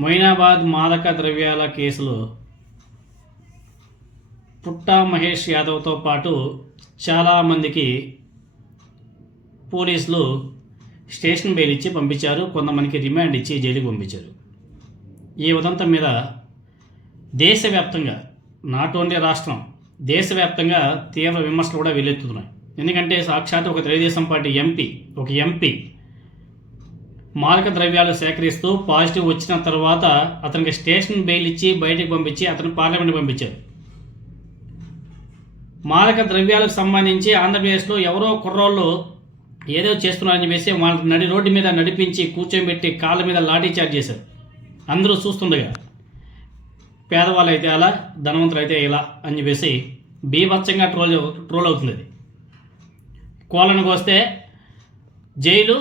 మొయినాబాద్ మాదక ద్రవ్యాల కేసులో పుట్టా మహేష్ యాదవ్తో పాటు చాలామందికి పోలీసులు స్టేషన్ బెయిల్ ఇచ్చి పంపించారు. కొంతమందికి రిమాండ్ ఇచ్చి జైలుకి పంపించారు. ఈ ఉదంతం మీద దేశవ్యాప్తంగా, నాట్ ఓన్లీ రాష్ట్రం, దేశవ్యాప్తంగా తీవ్ర విమర్శలు కూడా వెల్లెత్తుతున్నాయి. ఎందుకంటే సాక్షాత్ ఒక తెలుగుదేశం పార్టీ ఎంపీ మాదక ద్రవ్యాలు సేకరిస్తూ పాజిటివ్ వచ్చిన తర్వాత అతనికి స్టేషన్ బెయిల్ ఇచ్చి బయటకు పంపించి అతను పార్లమెంట్కి పంపించారు. మాదక ద్రవ్యాలకు సంబంధించి ఆంధ్రప్రదేశ్లో ఎవరో కుర్రోళ్ళు ఏదో చేస్తున్నారని చెప్పేసి వాళ్ళ రోడ్డు మీద నడిపించి కూర్చోబెట్టి కాళ్ళ మీద లాఠీ చార్జ్ చేశారు. అందరూ చూస్తుండగా పేదవాళ్ళు అయితే అలా, ధనవంతులు అయితే ఇలా అని చెప్పేసి బీభత్సంగా ట్రోల్ అవుతుంది. అది కోళ్ళను కోస్తే జైలు,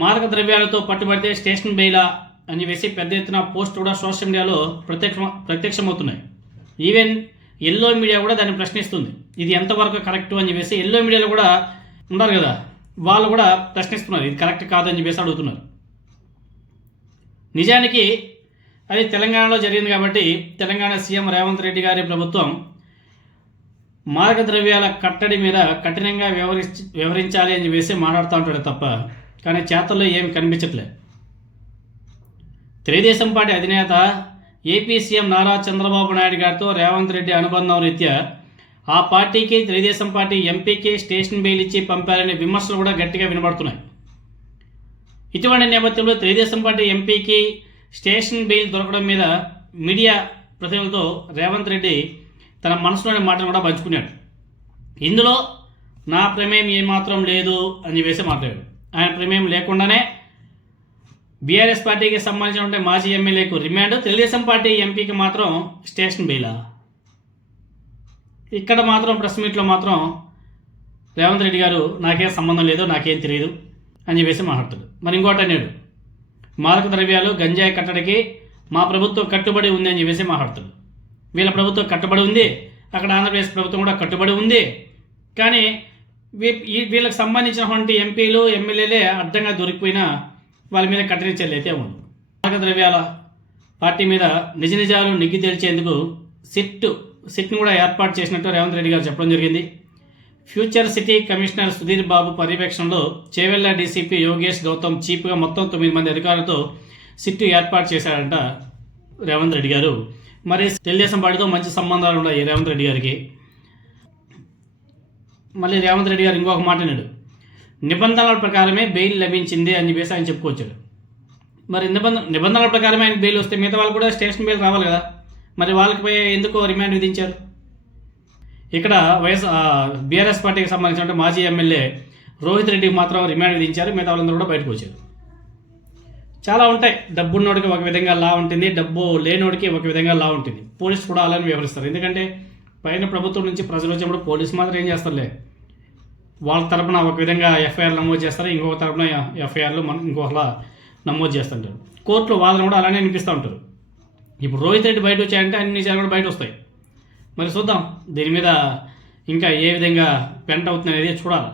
మాదక ద్రవ్యాలతో పట్టుబడితే స్టేషన్ బెయిలా అని చెప్పేసి పెద్ద ఎత్తున పోస్ట్ కూడా సోషల్ మీడియాలో ప్రత్యక్షమవుతున్నాయి. ఈవెన్ ఎల్లో మీడియా కూడా దాన్ని ప్రశ్నిస్తుంది. ఇది ఎంతవరకు కరెక్టు అని చెప్పేసి ఎల్లో మీడియాలో కూడా ఉన్నారు కదా, వాళ్ళు కూడా ప్రశ్నిస్తున్నారు. ఇది కరెక్ట్ కాదని చెప్పేసి అడుగుతున్నారు. నిజానికి అది తెలంగాణలో జరిగింది కాబట్టి తెలంగాణ సీఎం రేవంత్ రెడ్డి గారి ప్రభుత్వం మాదక ద్రవ్యాల కట్టడి మీద కఠినంగా వ్యవహరించాలి అని చెప్పేసి మాట్లాడుతూ ఉంటాడు తప్ప, కానీ చేతల్లో ఏమి కనిపించట్లేదు. తెలుగుదేశం పార్టీ అధినేత ఏపీ సీఎం నారా చంద్రబాబు నాయుడు గారితో రేవంత్ రెడ్డి అనుబంధం రీత్యా ఆ పార్టీకి, తెలుగుదేశం పార్టీ ఎంపీకి స్టేషన్ బెయిల్ ఇచ్చి పంపారనే విమర్శలు కూడా గట్టిగా వినబడుతున్నాయి. ఇటువంటి నేపథ్యంలో తెలుగుదేశం పార్టీ ఎంపీకి స్టేషన్ బెయిల్ దొరకడం మీద మీడియా ప్రతినిధులతో రేవంత్ రెడ్డి తన మనసులోని మాటలు కూడా పంచుకున్నాడు. ఇందులో నా ప్రమేయం ఏమాత్రం లేదు అని చెప్పేసి మాట్లాడాడు. ఆయన ప్రమేయం లేకుండానే బీఆర్ఎస్ పార్టీకి సంబంధించిన మాజీ ఎమ్మెల్యేకు రిమాండ్, తెలుగుదేశం పార్టీ ఎంపీకి మాత్రం స్టేషన్ బెయిలా. ఇక్కడ మాత్రం ప్రెస్ మీట్లో మాత్రం రేవంత్ రెడ్డి గారు నాకేం సంబంధం లేదు, నాకేం తెలియదు అని చెప్పేసి మాట్లాడతాడు. మరి ఇంకోటి అన్నాడు, మాదక ద్రవ్యాలు గంజాయి కట్టడికి మా ప్రభుత్వం కట్టుబడి ఉంది అని చెప్పేసి మాట్లాడతాడు. వీళ్ళ ప్రభుత్వం కట్టుబడి ఉంది, అక్కడ ఆంధ్రప్రదేశ్ ప్రభుత్వం కూడా కట్టుబడి ఉంది. కానీ వీళ్ళకి సంబంధించినటువంటి ఎంపీలు, ఎమ్మెల్యేలే అడ్డంగా దొరికిపోయినా వాళ్ళ మీద కఠిన చర్యలు అయితే ఉంది. మాదక ద్రవ్యాల పార్టీ మీద నిజ నిజాలు నిగ్గి తేల్చేందుకు సిట్ను కూడా ఏర్పాటు చేసినట్టు రేవంత్ రెడ్డి గారు చెప్పడం జరిగింది. Future city commissioner Sudheer Babu పర్యవేక్షణలో చేవెళ్ల డీసీపీ యోగేష్ గౌతమ్ చీఫ్గా మొత్తం 9 మంది అధికారులతో సిట్టు ఏర్పాటు చేశారంట రేవంత్ రెడ్డి గారు. మరి తెలుగుదేశం పార్టీతో మంచి సంబంధాలు ఉన్నాయి రేవంత్ రెడ్డి గారికి. మళ్ళీ రేవంత్ రెడ్డి గారు ఇంకొక మాట అన్నాడు, నిబంధనల ప్రకారమే బెయిల్ లభించింది అని చెప్పేసి ఆయన చెప్పుకొచ్చాడు. మరి నిబంధనల ప్రకారమే ఆయన బెయిల్ వస్తే మిగతా వాళ్ళు కూడా స్టేషన్ బెయిల్ రావాలి కదా, మరి వాళ్ళకి ఎందుకో రిమాండ్ విధించారు. ఇక్కడ బీఆర్ఎస్ పార్టీకి సంబంధించిన మాజీ ఎమ్మెల్యే రోహిత్ రెడ్డికి మాత్రం రిమాండ్ విధించారు, మిగతా వాళ్ళందరూ కూడా బయటకు వచ్చారు. చాలా ఉంటాయి, డబ్బున్నోడికి ఒక విధంగా లా ఉంటుంది, డబ్బు లేనోడికి ఒక విధంగా లా ఉంటుంది. పోలీసు కూడా అలానే వ్యవహరిస్తారు. ఎందుకంటే పైన ప్రభుత్వం నుంచి ప్రజలు వచ్చినప్పుడు పోలీసు మాత్రం ఏం చేస్తారులే, వాళ్ళ తరపున ఒక విధంగా ఎఫ్ఐఆర్ నమోదు చేస్తారు, ఇంకొక తరపున ఎఫ్ఐఆర్లు ఇంకొకలా నమోదు చేస్తుంటారు. కోర్టులో వాదన కూడా అలానే వినిపిస్తూ ఉంటారు. ఇప్పుడు రోహిత్ రెడ్డి బయట వచ్చాయంటే అన్ని నిజాలు కూడా బయట వస్తాయి. మరి చూద్దాం దీని మీద ఇంకా ఏ విధంగా పెంట్ అవుతుంది అనేది చూడాలి.